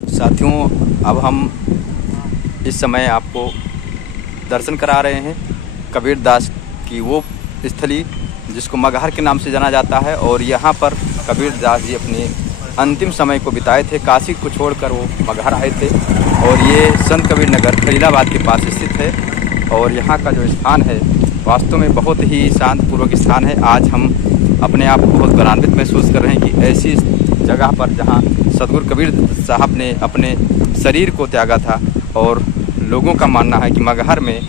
साथियों, अब हम इस समय आपको दर्शन करा रहे हैं कबीर दास की वो स्थली जिसको मगहर के नाम से जाना जाता है। और यहाँ पर कबीर दास जी अपने अंतिम समय को बिताए थे। काशी को छोड़कर वो मगहर आए थे और ये संत कबीर नगर खलीलाबाद के पास स्थित है। और यहाँ का जो स्थान है वास्तव में बहुत ही शांतिपूर्वक स्थान है। आज हम अपने आप को बहुत गौरवान्वित महसूस कर रहे हैं कि ऐसी जगह पर जहाँ सतगुरु कबीर साहब ने अपने शरीर को त्यागा था। और लोगों का मानना है कि मगहर में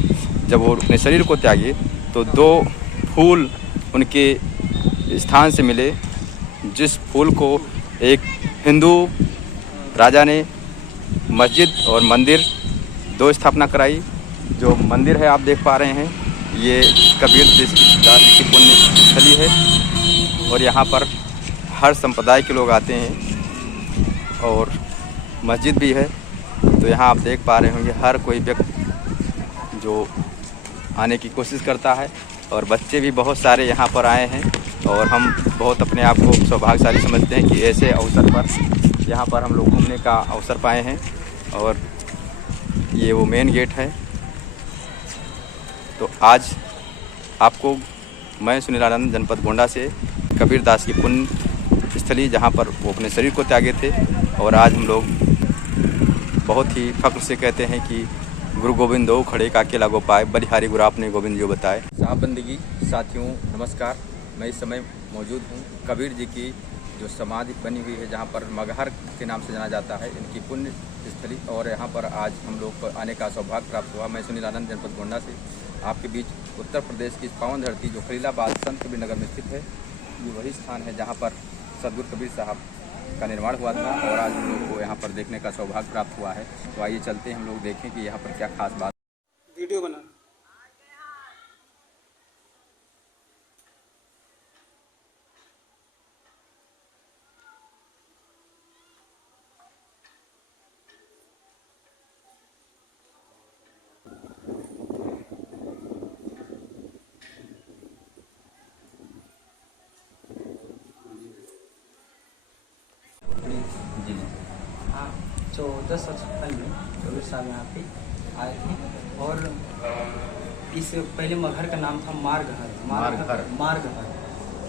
जब वो अपने शरीर को त्यागे तो दो फूल उनके स्थान से मिले, जिस फूल को एक हिंदू राजा ने मस्जिद और मंदिर दो स्थापना कराई। जो मंदिर है आप देख पा रहे हैं, ये कबीर दास जी की पुण्य स्थली है और यहाँ पर हर संप्रदाय के लोग आते हैं और मस्जिद भी है। तो यहाँ आप देख पा रहे होंगे हर कोई व्यक्ति जो आने की कोशिश करता है और बच्चे भी बहुत सारे यहाँ पर आए हैं। और हम बहुत अपने आप को सौभाग्यशाली समझते हैं कि ऐसे अवसर पर यहाँ पर हम लोग घूमने का अवसर पाए हैं। और ये वो मेन गेट है। तो आज आपको मैं सुनील आनंद जनपद गोंडा से कबीर दास की पुण्य स्थली जहाँ पर वो अपने शरीर को त्यागे थे। और आज हम लोग बहुत ही फख्र से कहते हैं कि गुरु गोविंद दो खड़े का अकेला गोपाए, बलिहारी गुरु आपने गोविंद जो बताए। साहब बंदगी साथियों नमस्कार। मैं इस समय मौजूद हूँ कबीर जी की जो समाधि बनी हुई है, जहाँ पर मगहर के नाम से जाना जाता है, इनकी पुण्य स्थली। और यहाँ पर आज हम लोग को आने का सौभाग्य प्राप्त हुआ। मैं सुनील आनंद जनपद गोंडा से आपके बीच उत्तर प्रदेश की इस पावन धरती जो खलीलाबाद संत कबीर नगर में स्थित है, ये वही स्थान है जहाँ पर सतगुरु कबीर साहब का निर्माण हुआ था। और आज हम लोग को यहाँ पर देखने का सौभाग्य प्राप्त हुआ है। तो आइए चलते हैं, हम लोग देखें कि यहाँ पर क्या खास बात। वीडियो बना हाँ 1456 में कबीर साहब यहाँ पे आए थे। और इस पहले मगहर का नाम था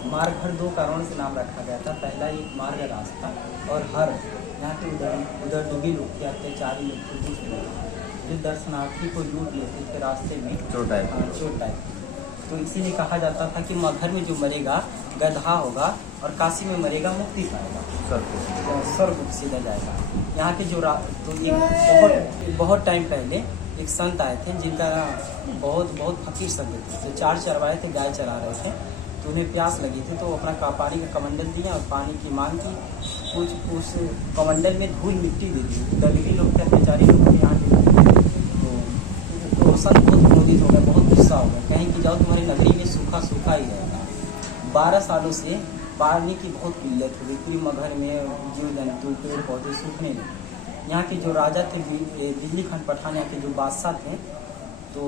मारघर दो कारणों से नाम रखा गया था। पहला एक मार्ग रास्ता और हर यहाँ के उधर डूबी लोग थे, अत्याचारी लोग थे, दुष्ट लोग जो दर्शनार्थी को लूट लेते थे रास्ते में, चोर टाइप। तो इसीलिए कहा जाता था कि मगहर में जो मरेगा गधा होगा और काशी में मरेगा मुक्ति पाएगा, स्वर्ग सीधा जाएगा। यहाँ के जो तो एक बहुत टाइम पहले एक संत आए थे जिनका बहुत फकीर संत थे, जो चार चरवाए थे, गाय चरा रहे थे। तो उन्हें प्यास लगी थी तो अपना पानी का कमंडल दिया और पानी की मांग की। कुछ उस कमंडल में धूल मिट्टी दे दी। दलवी लोग थे, अत्याचारी लोग थे यहाँ के। तो संत बहुत क्रोधित हो गए, बहुत गुस्सा हो गया। कहीं कि जाओ तुम्हारी नगरी में सूखा सूखा ही रहेगा। 12 सालों से पानी की बहुत किल्लत हो गई पूरी मगहर में, जीव जंतु पेड़ पौधे सूखने लगे। यहाँ के जो राजा थे दिल्ली खंड पठान, यहाँ के जो बादशाह थे, तो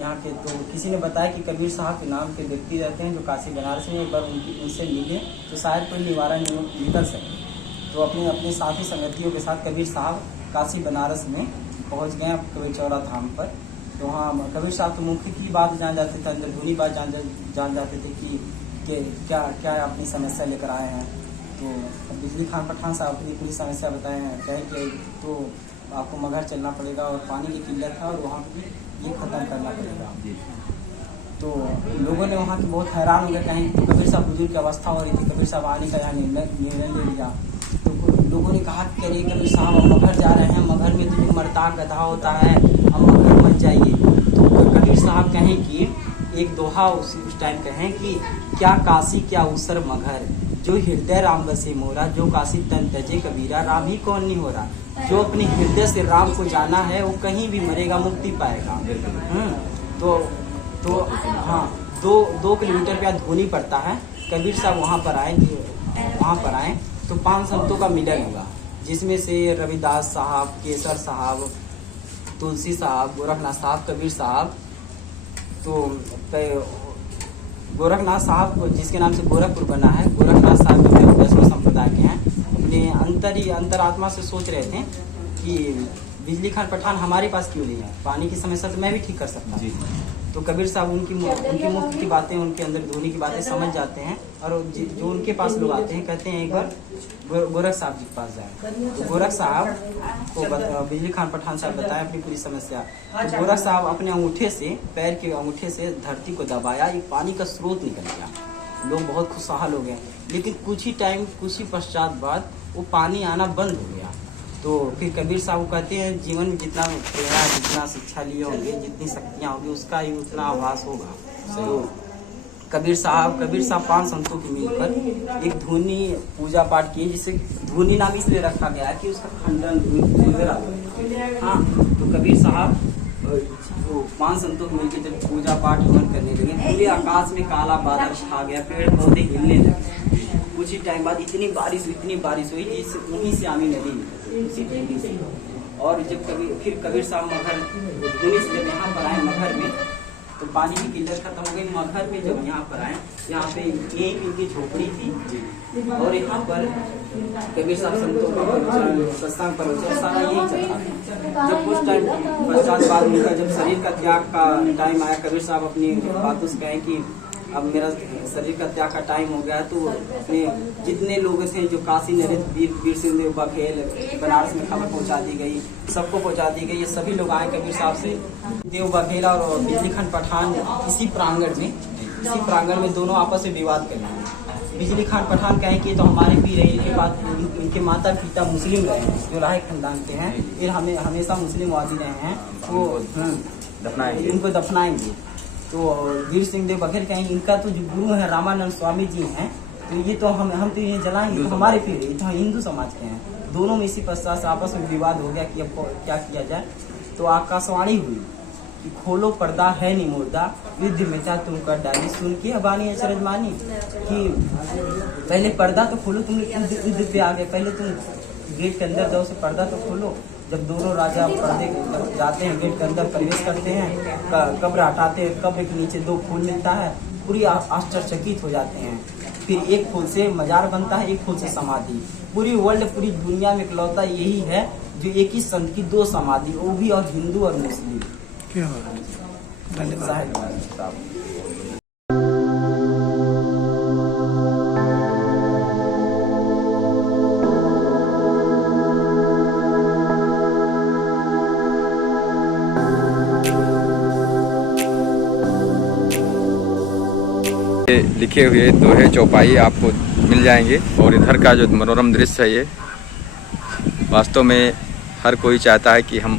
यहाँ के तो किसी ने बताया कि कबीर साहब के नाम के व्यक्ति रहते हैं जो काशी बनारस में, एक बार उनसे मिले तो शायद कोई निवारण निकल सके। तो अपने साथी संगतियों के साथ कबीर साहब काशी बनारस में पहुँच गए कबीर चौरा धाम पर। तो वहाँ कबीर साहब तो मुक्ति की बात जान जाते थे, अंदरूनी बात जान जाते थे कि क्या अपनी समस्या लेकर आए हैं। तो बिजली खान पठान साहब अपनी पूरी समस्या बताए हैं। कहें कि तो आपको मगहर चलना पड़ेगा और पानी की किल्लत है और वहाँ भी ये ख़त्म करना पड़ेगा। तो लोगों ने वहाँ के बहुत हैरान हो गए। कहीं तो कबीर साहब बुजुर्ग की अवस्था हो रही थी, कबीर साहब आने का यहाँ निर्णय ले लिया। तो लोगों ने कहा कि अरे कबीर साहब हम मगहर जा रहे हैं, मगहर में तो जो मरता गधा होता है, हम मगहर मत जाइए। तो कबीर साहब कहें कि एक दोहा उस टाइम कहें कि क्या काशी क्या उसर मगहर, जो हृदय राम बसे मोरा, जो काशी तन तजे कबीरा, राम ही कौन नहीं हो रहा। जो अपने हृदय से राम को जाना है वो कहीं भी मरेगा मुक्ति पाएगा। तो हाँ 2 किलोमीटर पे धोनी पड़ता है। कबीर साहब वहाँ पर आए तो 5 संतों का मिलन हुआ, जिसमें से रविदास साहब, केसर साहब, तुलसी साहब, गोरखनाथ साहब, कबीर साहब। तो गोरखनाथ साहब जिसके नाम से गोरखपुर बना है, गोरखनाथ साहब जो है वैष्णव संप्रदाय के हैं। अपने अंतरात्मा से सोच रहे थे कि बिजली खान पठान हमारे पास क्यों नहीं है, पानी की समस्या तो मैं भी ठीक कर सकता हूँ। तो कबीर साहब उनकी मुफ्त की बातें, उनके अंदर धोनी की बातें समझ जाते हैं और जो उनके पास लोग आते हैं कहते हैं एक बार गोरख साहब जी के पास जाए। तो गोरख साहब को बिजली खान पठान साहब बताया अपनी पूरी समस्या। तो गोरख साहब अपने अंगूठे से, पैर के अंगूठे से धरती को दबाया, एक पानी का स्रोत निकल गया। लोग बहुत खुशहाल हो गए, लेकिन कुछ ही पश्चात बाद वो पानी आना बंद हो गया। तो फिर कबीर साहब कहते हैं जीवन में जितना प्रेरणा, जितना शिक्षा लिए होंगे, जितनी शक्तियाँ होंगी, उसका ही उतना आभास होगा। तो कबीर साहब 5 संतों की मिलकर एक धूनी पूजा पाठ किए, जिसे धूनी नाम इसलिए रखा गया है कि उसका खंडन। हाँ, तो कबीर साहब 5 संतों को मिलकर जब पूजा पाठ हवन करने लगे, पूरे आकाश में काला बादल छा गया, पेड़ पौधे हिलने लगे। कुछ ही टाइम बाद इतनी बारिश हुई जिससे उन्हीं से आमी नदी निकली, उसी धूनी से। और जब कबीर साहब मगर धूनी से जब यहाँ पर आए मगर में, तो पानी की किल्लत खत्म हो गई। मगर में जब यहाँ पर आए, यहाँ पे एक इनकी झोपड़ी थी और यहाँ पर कबीर साहब संतों का सत्संग प्रवचन सारा यही चलता था। जब कुछ टाइम पश्चात बाद उनका जब शरीर का त्याग का टाइम आया, कबीर साहब अपनी बातों से कहें कि अब मेरा शरीर का त्याग का टाइम हो गया, तो अपने जितने लोग थे जो काशी नरेंद्र वीर सिंह देव बघेल, बनारस में खबर पहुंचा दी गई, सबको पहुंचा दी गई। ये सभी लोग आए कबीर साहब से। देव बघेल और बिजली खान पठान इसी प्रांगण में दोनों आपस में विवाद कर रहे हैं। बिजली खान पठान कहें कि तो हमारे पीर रहे, इनके बाद इनके माता पिता मुस्लिम रहे हैं, जो राय खानदान के हैं, ये हमेशा मुस्लिमवादी रहे हैं, वो इनको दफनाएंगे। तो वीर सिंह देव बघेल कहेंगे इनका तो जो गुरु है रामानंद स्वामी जी हैं, तो ये तो हम तो ये जलाएंगे, तो हमारे पीर, ये तो हिंदू समाज के हैं। दोनों में इसी पश्चात से आपस में विवाद हो गया कि अब क्या किया जाए। तो आकाशवाणी हुई कि खोलो पर्दा है नहीं मुर्दा, विद्य मिटा तुम कर डाली, सुन के अबानी अचरज मानी कि पहले पर्दा तो खोलो, तुम युद्ध पे आ गए, पहले तुम गेट के अंदर जाओ, से पर्दा तो खोलो। जब दोनों राजा पर्दे जाते हैं, गेट के अंदर प्रवेश करते हैं, कब्र हटाते हैं, कब्र के नीचे 2 फूल मिलता है, पूरी आश्चर्यचकित हो जाते हैं। फिर एक फूल से मजार बनता है, एक फूल से समाधि। पूरी वर्ल्ड, पूरी दुनिया में इकलौता यही है जो एक ही संत की 2 समाधि, वो भी और हिंदू और मुस्लिम। धन्यवाद। लिखे हुए दोहे चौपाई आपको मिल जाएंगे। और इधर का जो मनोरम दृश्य है, ये वास्तव में हर कोई चाहता है कि हम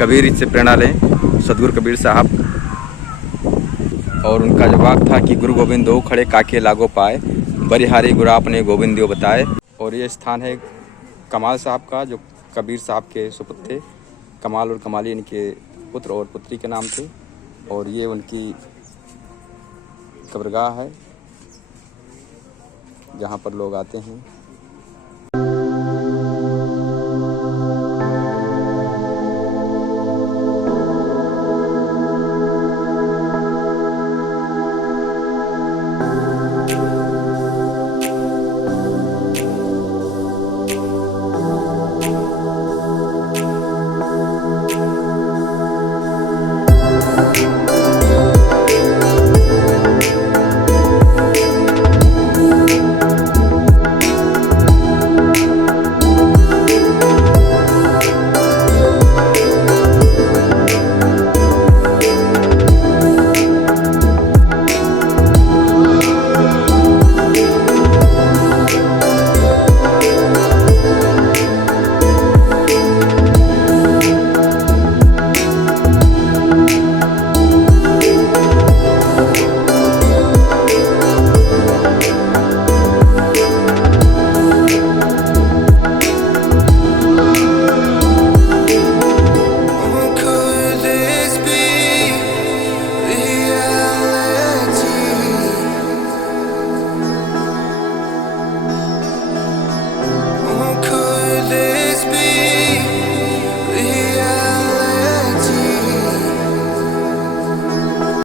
कबीर से प्रेरणा लें, सदगुरु कबीर साहब। और उनका जो वाक था कि गुरु गोविंद दो खड़े काके लागो पाए, बरिहारी गुरु आपने गोविंद दियो बताए। और ये स्थान है कमाल साहब का, जो कबीर साहब के सुपुत्र थे। कमाल और कमाली इनके पुत्र और पुत्री के नाम थे। और ये उनकी कब्रगाह है जहाँ पर लोग आते हैं।